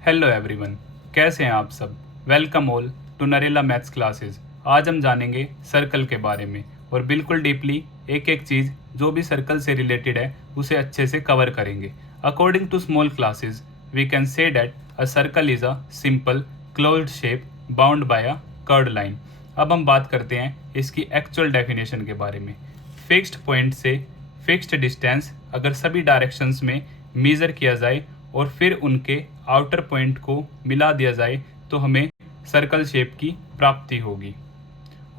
Hello everyone, कैसे हैं आप सब। Welcome all to Narela maths classes. आज हम जानेंगे सर्कल के बारे में और बिल्कुल डीपली एक एक चीज़ जो भी सर्कल से रिलेटेड है उसे अच्छे से कवर करेंगे। According to small classes we can say that a circle is a simple closed shape bound by a curved line. अब हम बात करते हैं इसकी एक्चुअल डेफिनेशन के बारे में। फिक्स्ड पॉइंट से फिक्स्ड डिस्टेंस अगर सभी डायरेक्शंस में मेज़र किया जाए और फिर उनके आउटर पॉइंट को मिला दिया जाए तो हमें सर्कल शेप की प्राप्ति होगी।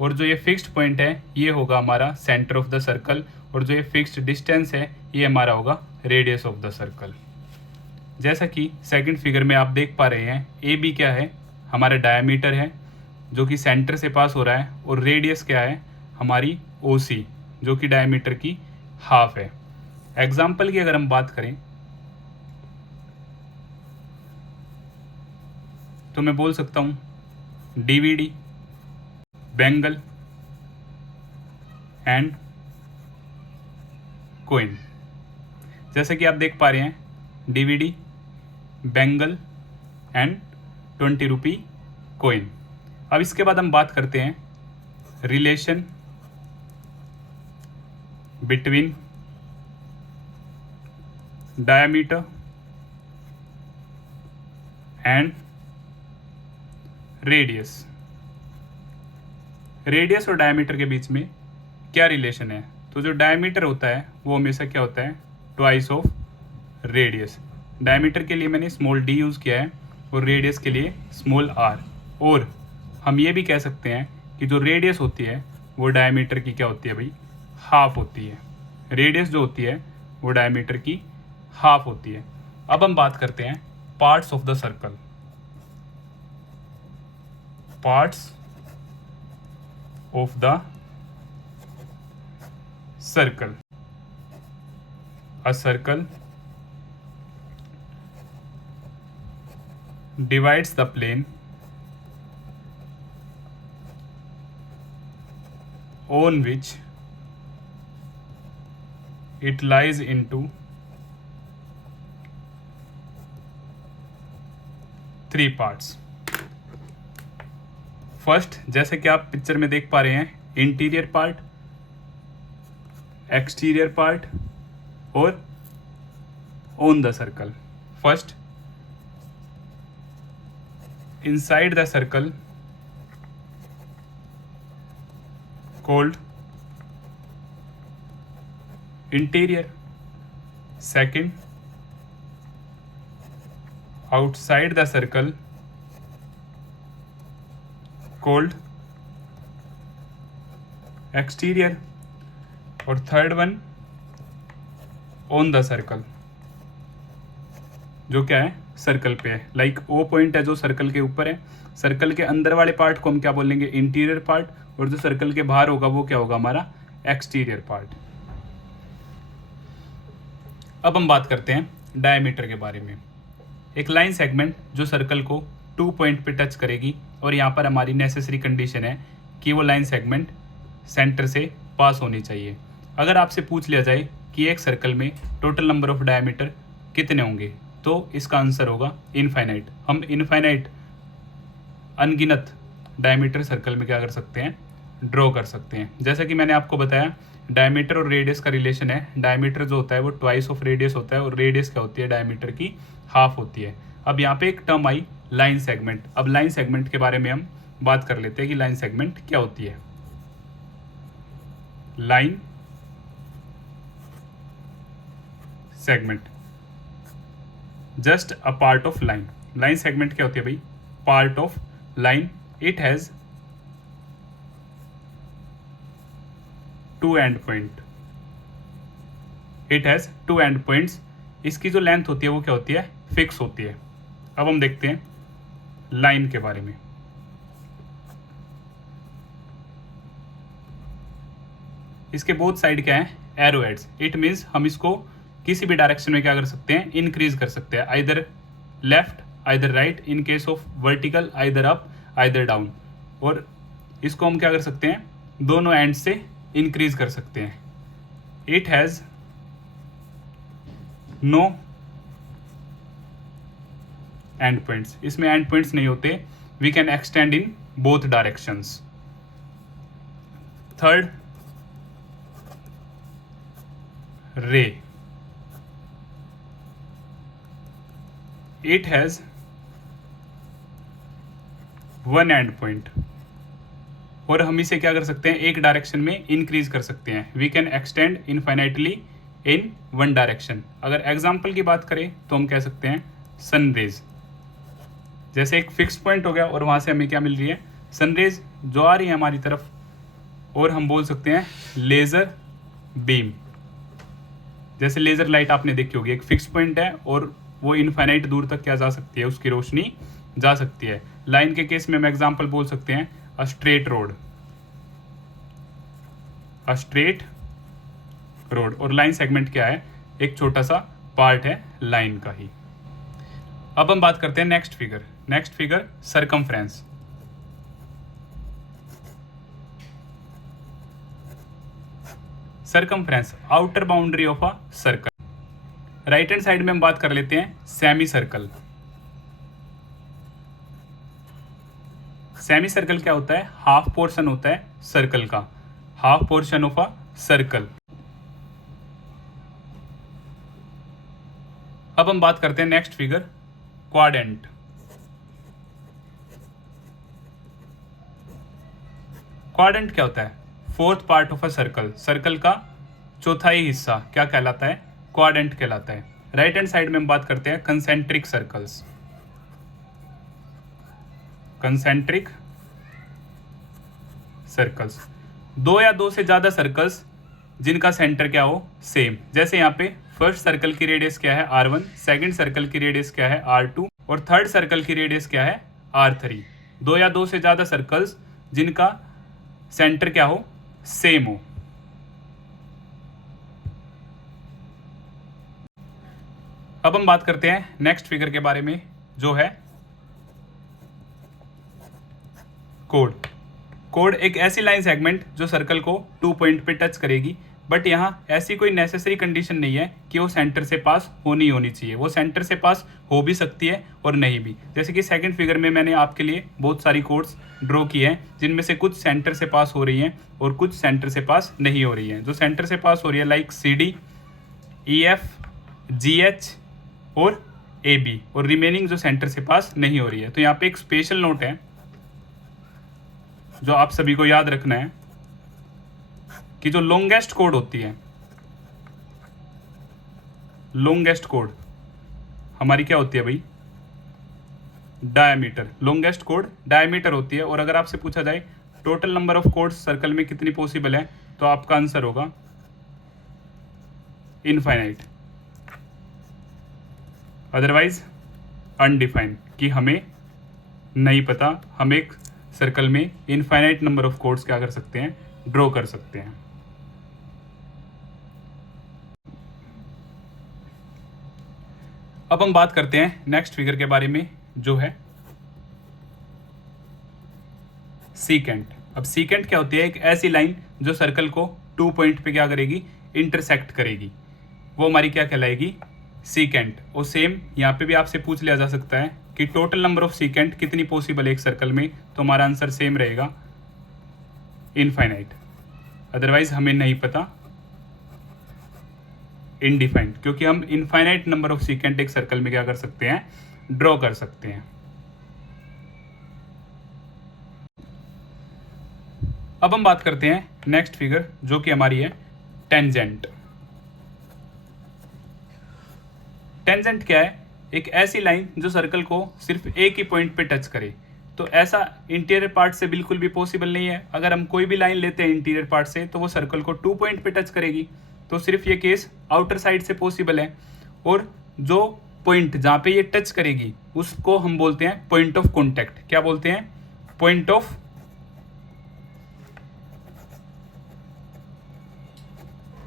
और जो ये फिक्स्ड पॉइंट है ये होगा हमारा सेंटर ऑफ द सर्कल और जो ये फिक्स्ड डिस्टेंस है ये हमारा होगा रेडियस ऑफ द सर्कल। जैसा कि सेकंड फिगर में आप देख पा रहे हैं, ए बी क्या है, हमारा डायमीटर है जो कि सेंटर से पास हो रहा है, और रेडियस क्या है, हमारी ओ सी जो कि डायमीटर की हाफ है। एग्जाम्पल की अगर हम बात करें तो मैं बोल सकता हूँ डीवीडी, बेंगल एंड कोइन। जैसे कि आप देख पा रहे हैं DVD, Bengal and 20 rupee coin. अब इसके बाद हम बात करते हैं relation between diameter and radius. Radius और डायमीटर के बीच में क्या रिलेशन है? तो जो डायमीटर होता है वो हमेशा क्या होता है, ट्वाइस ऑफ रेडियस। डायमीटर के लिए मैंने स्मॉल डी यूज़ किया है और रेडियस के लिए स्मॉल आर। और हम ये भी कह सकते हैं कि जो रेडियस होती है वो डायमीटर की क्या होती है भाई, हाफ होती है। रेडियस जो होती है वो डायमीटर की हाफ होती है। अब हम बात करते हैं parts of the circle. Parts of the circle. A circle divides the plane on which it lies into three parts. First, जैसे कि आप पिक्चर में देख पा रहे हैं, इंटीरियर पार्ट, एक्सटीरियर पार्ट और on the circle. First, inside the circle called interior. Second, outside the circle called exterior. और third one, on the circle, जो क्या है, सर्कल पे है। लाइक ओ पॉइंट है जो सर्कल के ऊपर है, सर्कल के अंदर वाले पार्ट को हम क्या बोलेंगे, इंटीरियर पार्ट, और जो सर्कल के बाहर होगा वो क्या होगा, हमारा एक्सटीरियर पार्ट। अब हम बात करते हैं डायमीटर के बारे में। एक लाइन सेगमेंट जो सर्कल को 2 पॉइंट पे टच करेगी, और यहाँ पर हमारी नेसेसरी कंडीशन है कि वो लाइन सेगमेंट सेंटर से पास होनी चाहिए। अगर आपसे पूछ लिया जाए कि एक सर्कल में टोटल नंबर ऑफ डायमीटर कितने होंगे, तो इसका आंसर होगा इनफाइनाइट। हम इनफाइनाइट अनगिनत डायमीटर सर्कल में क्या कर सकते हैं, ड्रॉ कर सकते हैं। जैसा कि मैंने आपको बताया, डायमीटर और रेडियस का रिलेशन है। डायमीटर जो होता है वो ट्वाइस ऑफ रेडियस होता है, और रेडियस क्या होती है, डायमीटर की हाफ होती है। अब यहाँ पे एक टर्म आई लाइन सेगमेंट। अब लाइन सेगमेंट के बारे में हम बात कर लेते हैं कि लाइन सेगमेंट क्या होती है। Line segment just a part of line. Line segment क्या होती है भाई, part of line. It has 2 and point. It has 2 and points. इसकी जो लेंथ होती है वो क्या होती है, फिक्स होती है। अब हम देखते हैं लाइन के बारे में। इसके बोथ साइड क्या है, एरो हेड्स। इट मीन्स हम इसको किसी भी डायरेक्शन में क्या कर सकते हैं, इंक्रीज कर सकते हैं, either left either right, in case of vertical either up either down. और इसको हम क्या कर सकते हैं, दोनों एंड से इंक्रीज कर सकते हैं। It has no end points, इसमें एंड पॉइंट्स नहीं होते, we can extend in both directions. Third, ray, it has one end point, और हम इसे क्या कर सकते हैं, एक डायरेक्शन में इंक्रीज कर सकते हैं, we can extend infinitely in one direction. अगर एग्जाम्पल की बात करें तो हम कह सकते हैं सनरेज, जैसे एक फिक्स पॉइंट हो गया और वहां से हमें क्या मिल रही है, सनरेज जो आ रही है हमारी तरफ, और हम बोल सकते हैं लेजर बीम। जैसे लेजर लाइट आपने देखी होगी, एक फिक्स पॉइंट है और वो इनफाइनाइट दूर तक क्या जा सकती है, उसकी रोशनी जा सकती है। लाइन के केस में हम एग्जाम्पल बोल सकते हैं a straight road, a straight road, और लाइन सेगमेंट क्या है, एक छोटा सा पार्ट है लाइन का ही। अब हम बात करते हैं next figure, next figure circumference. Circumference, outer boundary of a circle. Right hand side में हम बात कर लेते हैं सेमी सर्कल। सेमी सर्कल क्या होता है, हाफ पोर्शन होता है सर्कल का, half portion of a circle. अब हम बात करते हैं नेक्स्ट फिगर क्वाड्रेंट। क्वाड्रेंट क्या होता है, fourth part of a circle, circle का चौथाई हिस्सा क्या कहलाता है, क्वाड्रेंट कहलाता है। राइट हैंड साइड में हम बात करते हैं कंसेंट्रिक सर्कल्स, कंसेंट्रिक सर्कल्स, दो या दो से ज्यादा सर्कल्स जिनका सेंटर क्या हो सेम। जैसे यहाँ पे फर्स्ट सर्कल की रेडियस क्या है r1, सेकंड सर्कल की रेडियस क्या है r2, और थर्ड सर्कल की रेडियस क्या है r3। दो या दो से ज्यादा सर्कल्स जिनका सेंटर क्या हो सेम हो। अब हम बात करते हैं नेक्स्ट फिगर के बारे में, जो है कोड। कोड एक ऐसी लाइन सेगमेंट जो सर्कल को 2 पॉइंट पे टच करेगी, बट यहाँ ऐसी कोई नेसेसरी कंडीशन नहीं है कि वो सेंटर से पास होनी चाहिए, वो सेंटर से पास हो भी सकती है और नहीं भी। जैसे कि सेकंड फिगर में मैंने आपके लिए बहुत सारी कोड्स ड्रॉ की हैं, जिनमें से कुछ सेंटर से पास हो रही हैं और कुछ सेंटर से पास नहीं हो रही हैं। जो सेंटर से पास हो रही है लाइक CD, EF, GH और AB, और रिमेनिंग जो सेंटर से पास नहीं हो रही है। तो यहाँ पे एक स्पेशल नोट है जो आप सभी को याद रखना है कि जो लॉन्गेस्ट कोड होती है, लॉन्गेस्ट कोड हमारी क्या होती है भाई, डायमीटर। लॉन्गेस्ट कोड डायमीटर होती है। और अगर आपसे पूछा जाए total number of codes circle में कितनी पॉसिबल है, तो आपका आंसर होगा इनफाइनाइट, अदरवाइज अनडिफाइंड, कि हमें नहीं पता। हम एक सर्कल में इनफाइनाइट नंबर ऑफ कोड्स क्या कर सकते हैं, ड्रॉ कर सकते हैं। अब हम बात करते हैं नेक्स्ट फिगर के बारे में, जो है सीकेंट। अब सीकेंट क्या होती है, एक ऐसी लाइन जो सर्कल को 2 पॉइंट पे क्या करेगी, इंटरसेक्ट करेगी, वो हमारी क्या कहलाएगी, सीकेंट। और सेम यहाँ पे भी आपसे पूछ लिया जा सकता है कि टोटल नंबर ऑफ सीकेंट कितनी पॉसिबल है एक सर्कल में, तो हमारा आंसर सेम रहेगा इनफाइनाइट, अदरवाइज हमें नहीं पता इनडिफाइंड, क्योंकि हम इनफाइनाइट नंबर ऑफ सीकेंट एक सर्कल में क्या कर सकते हैं, ड्रॉ कर सकते हैं। अब हम बात करते हैं नेक्स्ट फिगर, जो कि हमारी है टेंजेंट। टेंजेंट क्या है, एक ऐसी लाइन जो सर्कल को सिर्फ एक ही पॉइंट पे टच करे। तो ऐसा इंटीरियर पार्ट से बिल्कुल भी पॉसिबल नहीं है। अगर हम कोई भी लाइन लेते हैं इंटीरियर पार्ट से, तो वो सर्कल को 2 पॉइंट पे टच करेगी। तो सिर्फ ये केस आउटर साइड से पॉसिबल है, और जो पॉइंट जहाँ पे ये टच करेगी उसको हम बोलते हैं पॉइंट ऑफ कॉन्टैक्ट। क्या बोलते हैं, point of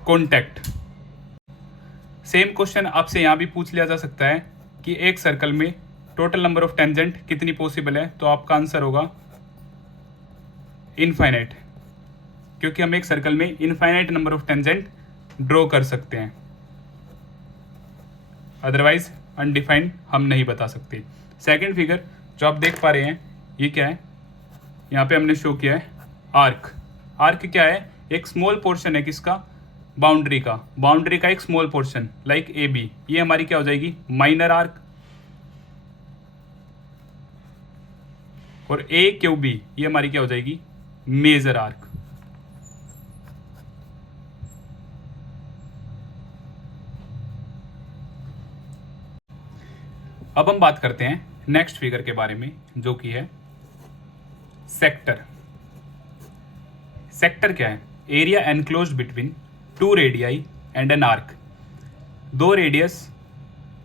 contact. Same question आपसे यहाँ भी पूछ लिया जा सकता है कि एक सर्कल में टोटल नंबर ऑफ टेंजेंट कितनी पॉसिबल है, तो आपका आंसर होगा इनफाइनाइट, क्योंकि हम एक सर्कल में infinite number of tangent draw कर सकते हैं, अदरवाइज अनडिफाइंड हम नहीं बता सकते। सेकंड फिगर जो आप देख पा रहे हैं ये क्या है, यहाँ पे हमने शो किया है आर्क। आर्क क्या है, एक स्मॉल पोर्शन है किसका, बाउंड्री का एक small portion like A B, ये हमारी क्या हो जाएगी माइनर आर्क। और ए क्यू बी ये हमारी क्या हो जाएगी मेजर आर्क। अब हम बात करते हैं नेक्स्ट फिगर के बारे में जो कि है सेक्टर। सेक्टर क्या है, area enclosed between two radii and an arc. दो रेडियस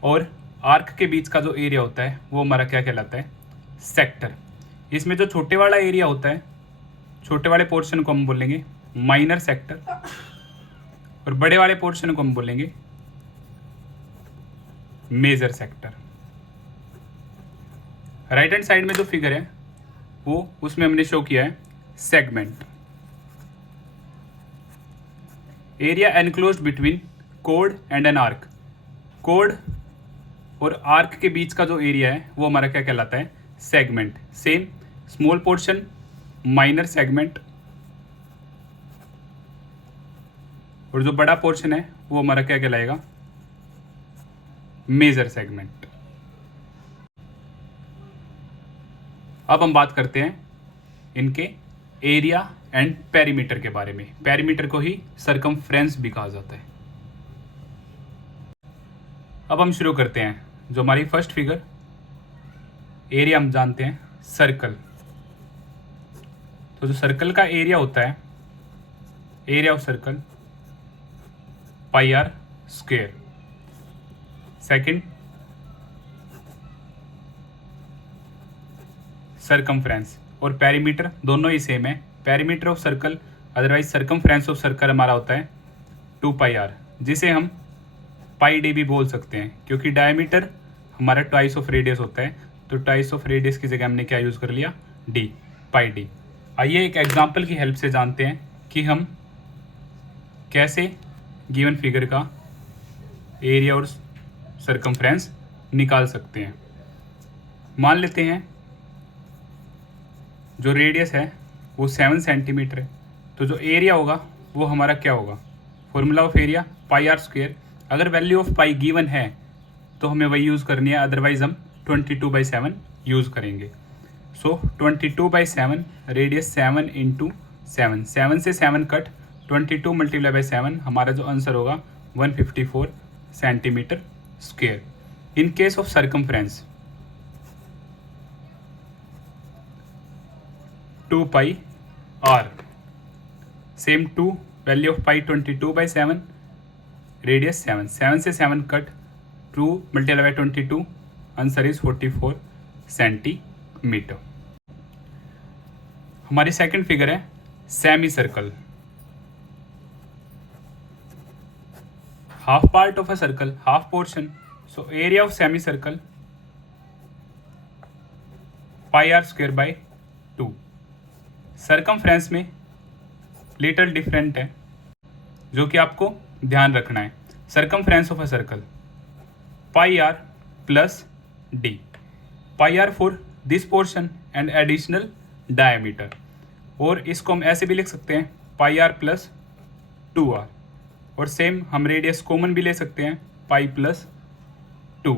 और आर्क के बीच का जो एरिया होता है वो हमारा क्या कहलाता है सेक्टर। इसमें जो छोटे वाला एरिया होता है, छोटे वाले पोर्शन को हम बोलेंगे माइनर सेक्टर और बड़े वाले पोर्शन को हम बोलेंगे major sector. Right hand side में जो फिगर है वो उसमें हमने शो किया है segment. Area enclosed between code and an arc. Code और आर्क के बीच का जो एरिया है वो हमारा क्या कहलाता है segment. Same small portion minor segment और जो बड़ा पोर्शन है वो हमारा क्या कहलाएगा मेजर सेगमेंट। अब हम बात करते हैं इनके एरिया एंड पेरीमीटर के बारे में। पेरीमीटर को ही सरकमफ्रेंस भी कहा जाता है। अब हम शुरू करते हैं जो हमारी फर्स्ट फिगर, एरिया हम जानते हैं सर्कल। तो जो सर्कल का एरिया होता है, area of circle pi r square. Second circumference और पेरीमीटर दोनों ही सेम है। Perimeter of circle otherwise circumference of circle हमारा होता है 2 पाई आर, जिसे हम पाई डी भी बोल सकते हैं क्योंकि डायमीटर हमारा ट्वाइस ऑफ रेडियस होता है। तो ट्वाइस ऑफ रेडियस की जगह हमने क्या यूज़ कर लिया डी, पाई डी। आइए एक एग्जांपल की हेल्प से जानते हैं कि हम कैसे गिवन फिगर का एरिया और सरकमफ्रेंस निकाल सकते हैं। मान लेते हैं जो रेडियस है वो 7 सेंटीमीटर है, तो जो एरिया होगा वो हमारा क्या होगा, formula of area pi r square. अगर वैल्यू ऑफ पाई गिवन है तो हमें वही यूज़ करनी है, अदरवाइज हम 22/7 यूज़ करेंगे। सो 22/7 रेडियस 7 इंटू 7, 7 से 7 कट 22 मल्टीप्लाई बाई 7, हमारा जो आंसर होगा 154 centimetre square. In case of circumference 2 pi r, same 2 value of pi 22/7 radius 7, 7 से 7 cut 2 multiply by 22, answer is 44 centimetre. हमारी सेकंड फिगर है semi circle. Half part of a circle, half portion, so area of semi circle pi r square by 2। Circumference में little different है जो कि आपको ध्यान रखना है। Circumference of a circle pi r plus D, pi r for this portion and additional diameter. और इसको हम ऐसे भी लिख सकते हैं पाई आर प्लस 2r, और सेम हम रेडियस कॉमन भी ले सकते हैं पाई प्लस 2।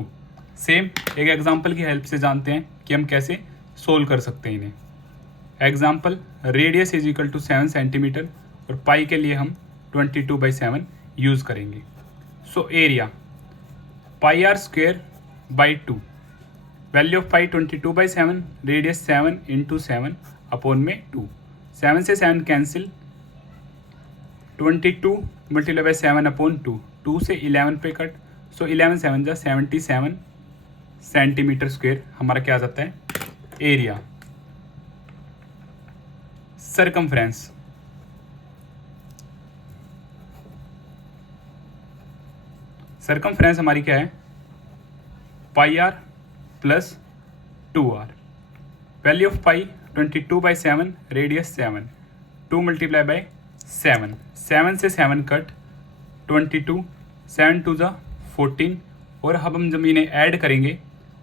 सेम एक एग्जांपल की हेल्प से जानते हैं कि हम कैसे सोल्व कर सकते हैं इन्हें। Example, radius is equal to 7 centimetre और पाई के लिए हम 22/7 यूज़ करेंगे। So area pi r square by 2, value of pi 22/7, radius 7 into 7 upon में 2, 7 से 7 कैंसिल, 22 मल्टीप्लाई बाई 7 अपॉन 2, 2 से 11 पे कट, सो 11 7 जा 77 सेंटीमीटर स्क्वायर हमारा क्या आ जाता है एरिया। सरकमफ्रेंस सरकमफ्रेंस हमारी क्या है pi r plus 2r, value of pi 22/7, radius 7, 2 multiply by 7, 7 से 7 कट 22, 7 2 जा 14, और अब हम जब इन्हें ऐड करेंगे,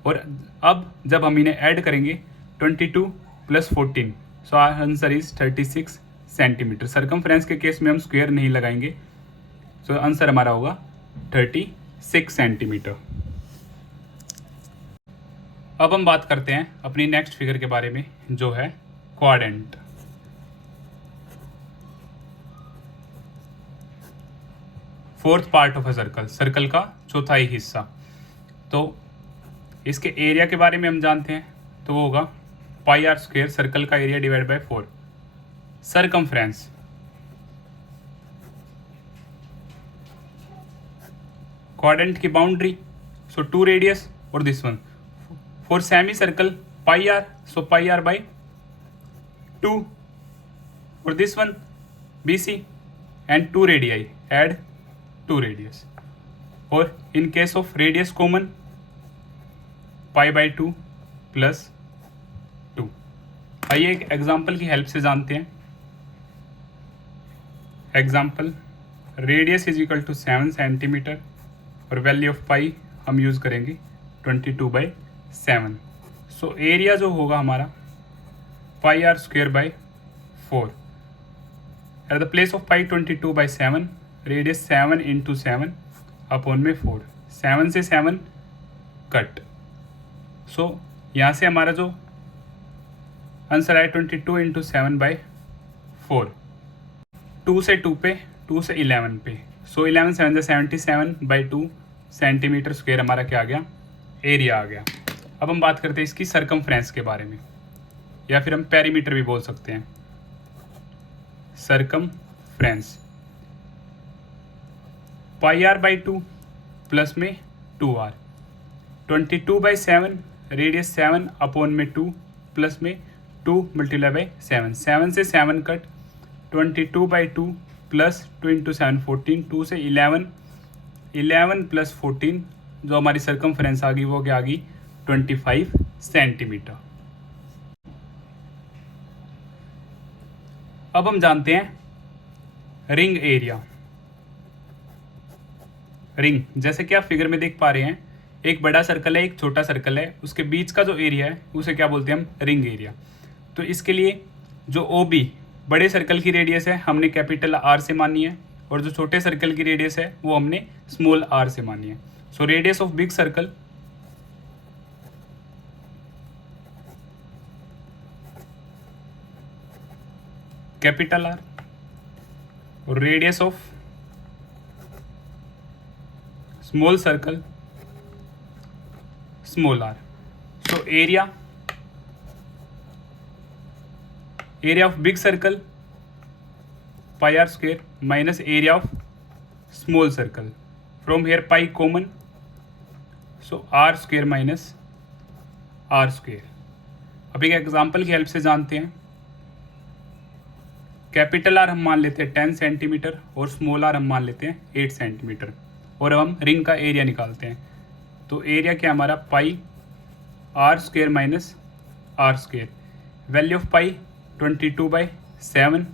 और अब जब हम इन्हें ऐड करेंगे 22 + 14, so answer is 36 centimetre. Circumference के केस में हम स्क्वायर नहीं लगाएंगे, सो आंसर हमारा होगा 36 सेंटीमीटर। अब हम बात करते हैं अपनी नेक्स्ट फिगर के बारे में, जो है quadrant. Fourth part of a circle, circle का चौथाई हिस्सा। तो इसके एरिया के बारे में हम जानते हैं, तो वो होगा πr², सर्कल का area divide by 4। Circumference, quadrant की बाउंड्री, सो 2 रेडियस और this one. For semi circle πr, so πr by 2 और this one BC and 2 radii, add 2 radius। और in case of radius common π/2 + 2। आइए एक एग्जाम्पल की help से जानते हैं। Example, radius is equal to 7 centimetre और वैल्यू ऑफ पाई हम यूज़ करेंगे 22/7। सो एरिया जो होगा हमारा πr² / 4। At the place of pi 22/7, radius 7 × 7 upon में 4, 7 से 7 कट। सो यहाँ से हमारा जो आंसर आए 22 × 7/4। 2 से 2 पे, 2 से 11 पे, सो 11 7 77/2 सेंटीमीटर स्क्वायर हमारा क्या आ गया, एरिया आ गया। अब हम बात करते हैं इसकी सरकमफ्रेंस के बारे में, या फिर हम पेरीमीटर भी बोल सकते हैं। सरकमफ्रेंस πr/2 प्लस में 2r, 22/7, रेडियस 7 अपॉन में 2 प्लस में 2 × 7, 7 से 7 कट, 22/2 प्लस 2 × 7 14, 2 से 11, 11 + 14, जो हमारी सरकमफ्रेंस आ गई वो क्या आ गई 25 सेंटीमीटर। अब हम जानते हैं रिंग एरिया। रिंग, जैसे कि आप फिगर में देख पा रहे हैं, एक बड़ा सर्कल है, एक छोटा सर्कल है, उसके बीच का जो एरिया है उसे क्या बोलते हैं हम, रिंग एरिया। तो इसके लिए जो OB बड़े सर्कल की रेडियस है हमने कैपिटल R से मानी है, और जो छोटे सर्कल की रेडियस है वो हमने स्मॉल r से मानी है। So radius of big circle capital R और radius of small circle small r। So area of big circle πr² minus area of small circle, from here pi common, so r² minus r²। अब एक example की help से जानते हैं। Capital R हम मान लेते हैं 10 सेंटीमीटर और स्मॉल r हम मान लेते हैं 8 सेंटीमीटर, और अब हम रिंग का एरिया निकालते हैं। तो एरिया क्या हमारा πr² minus r², value of pi 22/7,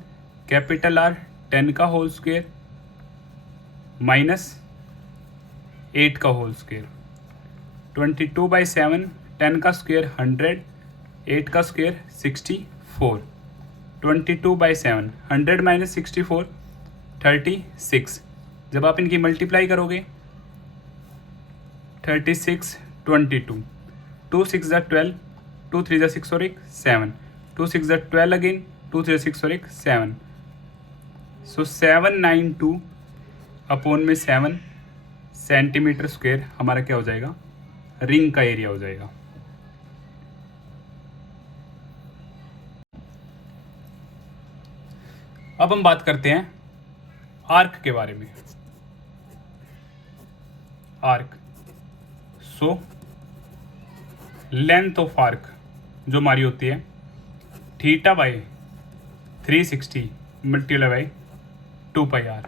capital R 10 का होल स्क्वायर माइनस 8 का होल स्क्वायर, 22/7, 10 का स्क्वायर 100, 8 का स्क्वायर 64, 22/7, 100 माइनस 64 36। जब आप इनकी मल्टीप्लाई करोगे 36 22, 2 6 12, 2 3 6 और 1 7, 2 6 12 अगेन, 2 3 6 और 1 7, सो 792 अपॉन में 7 सेंटीमीटर स्क्वायर हमारा क्या हो जाएगा, रिंग का एरिया हो जाएगा। अब हम बात करते हैं आर्क के बारे में। Arc, so length of arc जो हमारी होती है θ/360 × 2πr,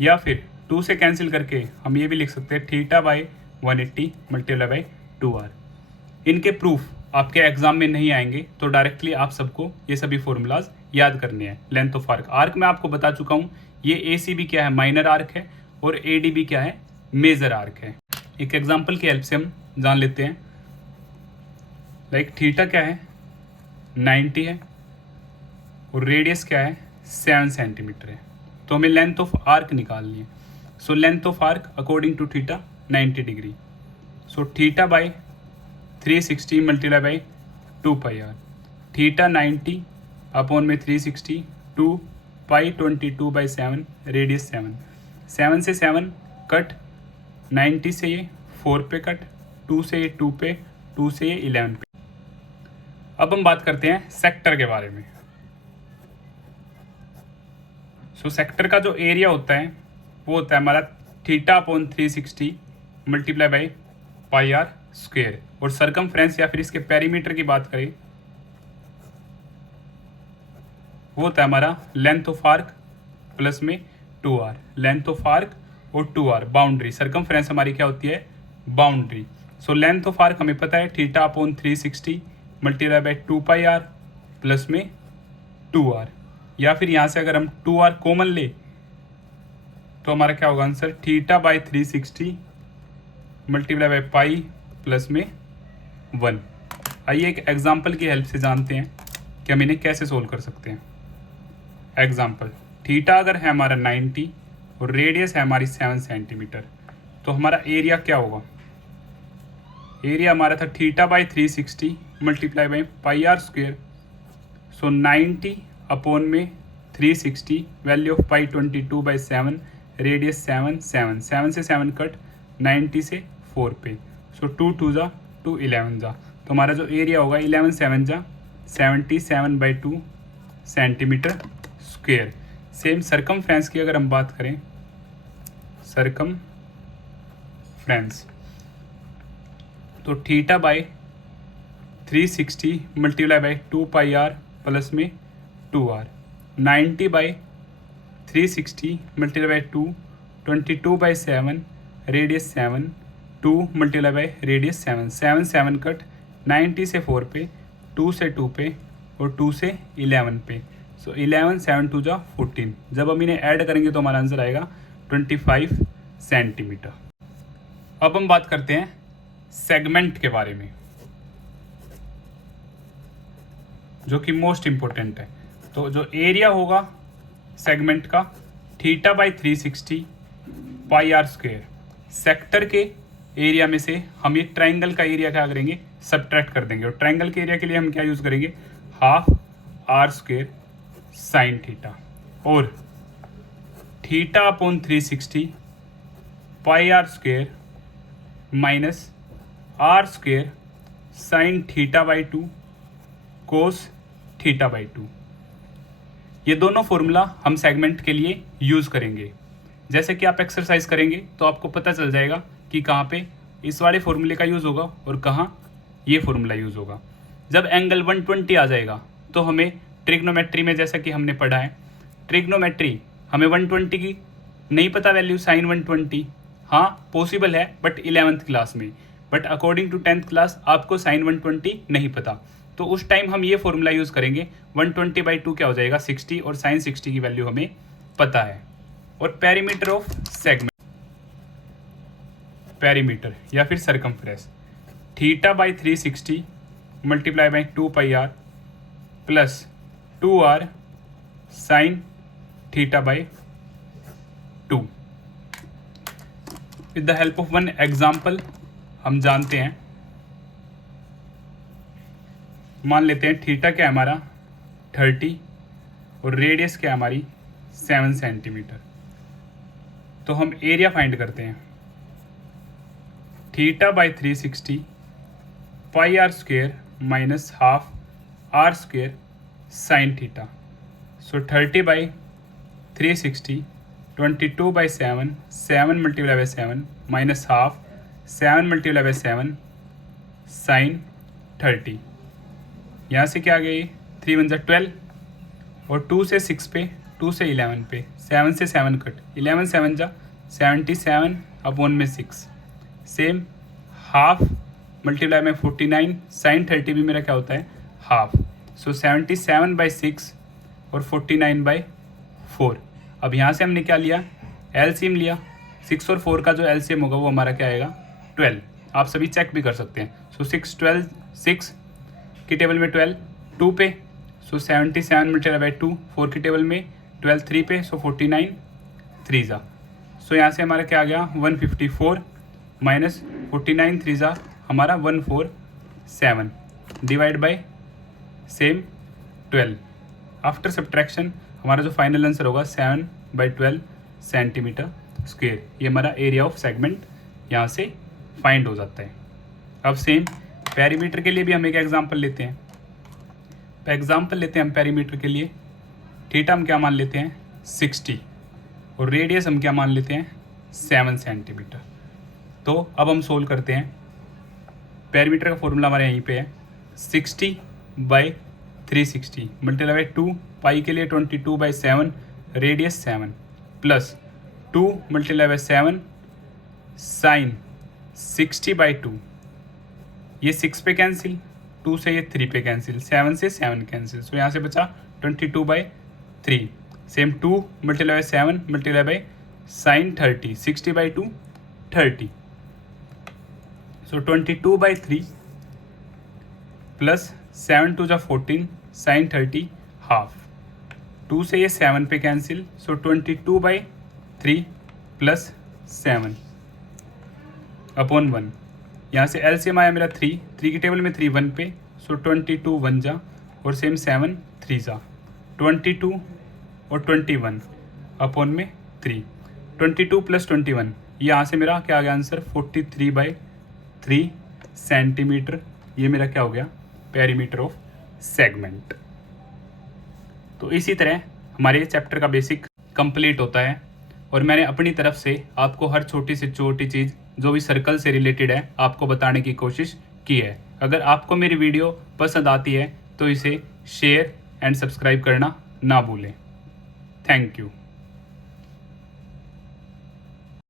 या फिर 2 से कैंसिल करके हम ये भी लिख सकते हैं θ/180 × 2r। इनके प्रूफ आपके एग्जाम में नहीं आएंगे, तो डायरेक्टली आप सबको ये सभी फॉर्मूलाज याद करने हैं। लेंथ ऑफ आर्क, आर्क मैं आपको बता चुका हूँ, ये ACB क्या है, माइनर आर्क है, और ADB क्या है, मेजर आर्क है। एक एग्जांपल की हेल्प से हम जान लेते हैं। लाइक थीटा क्या है, 90 है और रेडियस क्या है, 7 सेंटीमीटर है। तो हमें लेंथ ऑफ आर्क निकालनी है। So length of arc according to theta 90 degree. So theta by 360 multiply by 2 pi r. Theta 90 upon में 360, 2 पाई 22/7, रेडियस 7। 7 से 7 कट, 90 से ये 4 पे कट, 2 से ये 2 पे, 2 से ये 11 पे। अब हम बात करते हैं सेक्टर के बारे में। सो सेक्टर का जो एरिया होता है वो होता है हमारा theta upon 360 multiply by pi r square. और सरकमफ्रेंस या फिर इसके पेरीमीटर की बात करें वो होता है हमारा लेंथ ऑफ आर्क प्लस में 2r। लेंथ ऑफ आर्क और 2r बाउंड्री। सरकमफ्रेंस हमारी क्या होती है, boundary. So length of arc हमें पता है theta upon 360 multiply by 2 pi r plus में 2r। या फिर यहाँ से अगर हम 2r कॉमन ले तो हमारा क्या होगा answer, theta by 360 multiply by pi plus में 1। आइए एक एग्जाम्पल की हेल्प से जानते हैं कि हम इन्हें कैसे सोल्व कर सकते हैं। एग्जाम्पल, थीटा अगर है हमारा 90 और रेडियस है हमारी 7 सेंटीमीटर, तो हमारा एरिया क्या होगा। एरिया हमारा था theta by 360 multiply by pi r square. So 90 upon में 360, वैल्यू ऑफ पाई 22/7, रेडियस 7, 7, 7 से 7 कट, 90 से 4 पे। सो 2 2 जा 2 11 जा, तो हमारा जो एरिया होगा 11 7 जा 77/2 सेंटीमीटर स्क्वेयर। सेम सरकमफ्रेंस की अगर हम बात करें, सरकमफ्रेंस तो theta by 360 multiply by 2 pi r plus में 2r। 90 by 360 multiply by 2, 22/7, radius 7, 2 multiply by radius 7, 7 7 cut, 90 से 4 पे, 2 से 2 पे और 2 से 11 पे। सो 11 7 2 जा 14। जब हम इन्हें ऐड करेंगे तो हमारा आंसर आएगा 25 सेंटीमीटर। अब हम बात करते हैं सेगमेंट के बारे में, जो कि मोस्ट इम्पोर्टेंट है। तो जो एरिया होगा सेगमेंट का, theta by 360 pi r square. Sector के एरिया में से हम ये ट्राइंगल का एरिया क्या करेंगे, सब्ट्रैक्ट कर देंगे। और ट्राइंगल के एरिया के लिए हम क्या यूज़ करेंगे, half r square sine theta. और theta upon 360 pi r square minus r square sine theta by 2 cos theta by 2। ये दोनों फॉर्मूला हम सेगमेंट के लिए यूज़ करेंगे। जैसे कि आप एक्सरसाइज करेंगे तो आपको पता चल जाएगा कि कहाँ पे इस वाले फॉर्मूले का यूज़ होगा और कहाँ ये फॉर्मूला यूज़ होगा। जब एंगल 120 आ जाएगा तो हमें ट्रिग्नोमेट्री में, जैसा कि हमने पढ़ा है, ट्रिग्नोमेट्री हमें 120 की नहीं पता वैल्यू, साइन 120 हाँ पॉसिबल है बट 11th क्लास में, but according to 10th class आपको साइन 120 नहीं पता। तो उस टाइम हम ये फॉर्मूला यूज़ करेंगे। 120/2 क्या हो जाएगा, 60, और साइन 60 की वैल्यू हमें पता है। और पेरीमीटर ऑफ सेगमेंट, पेरीमीटर या फिर circumference, theta by 360 multiply by 2 pi r plus 2r sine theta by 2। With the help of one example हम जानते हैं, मान लेते हैं थीटा क्या है हमारा 30 और रेडियस क्या है हमारी 7 सेंटीमीटर। तो हम एरिया फाइंड करते हैं। Theta by 360 pi r square minus half r square sine theta. So 30 by 360 22/7, 7 multiply by 7 minus half 7 multiply by 7 sine 30। यहाँ से क्या आ गई, 3 1 जा 12 और 2 से 6 पे, 2 से 11 पे, 7 से 7 कट, 11 7 जा 77 अपॉन में 6। सेम हाफ मल्टीप्लाई में 49, साइन 30 भी मेरा क्या होता है हाफ। सो 77/6 और 49/4। अब यहाँ से हमने क्या लिया, एलसीएम लिया। 6 और 4 का जो एलसीएम होगा वो हमारा क्या आएगा 12, आप सभी चेक भी कर सकते हैं। सो 6 12 6 की टेबल में 12 2 पे, सो 77 मल्टीप्लाई बाई 2, 4 की टेबल में 12 3 पे, सो 49 3 ज़ा। सो यहाँ से हमारा क्या आ गया 154 माइनस 49 3 ज़ा हमारा 147 divide by same 12। After subtraction हमारा जो फाइनल आंसर होगा 7/12 सेंटीमीटर स्क्वेयर। ये हमारा एरिया ऑफ सेगमेंट यहाँ से फाइंड हो जाता है। अब सेम पेरीमीटर के लिए भी हम एक एग्जांपल लेते हैं। एग्जांपल लेते हैं हम पेरीमीटर के लिए। थीटा हम क्या मान लेते हैं 60 और रेडियस हम क्या मान लेते हैं 7 सेंटीमीटर। तो अब हम सोल्व करते हैं। पेरीमीटर का फॉर्मूला हमारे यहीं पे है 60/360 मल्टीप्लाई बाई 2, पाई के लिए 22/7, radius 7 plus 2 multiply by 7 sine 60/2। ये 6 पे कैंसिल, 2 से ये 3 पे कैंसिल, 7 से 7 कैंसिल। सो यहाँ से बचा 22/3। Same 2 multiply by 7 multiply by sine 30, 60/2 30। So 22/3 plus 7 2 जा 14 साइन 30 हाफ। 2 से ये 7 पे कैंसिल, सो 22/3 प्लस 7 अपॉन 1। यहाँ से एलसीएम आया मेरा 3 की टेबल में 3 1 पे, सो 22 1 जा और सेम 7 3 जा 22 और 21 अपॉन में 3। 22 प्लस 21 यहाँ से मेरा क्या आ गया आंसर 43/3 सेंटीमीटर। ये मेरा क्या हो गया पेरीमीटर ऑफ सेगमेंट। तो इसी तरह हमारे चैप्टर का बेसिक कंप्लीट होता है और मैंने अपनी तरफ से आपको हर छोटी से छोटी चीज़ जो भी सर्कल से रिलेटेड है आपको बताने की कोशिश की है। अगर आपको मेरी वीडियो पसंद आती है तो इसे शेयर एंड सब्सक्राइब करना ना भूलें। Thank you.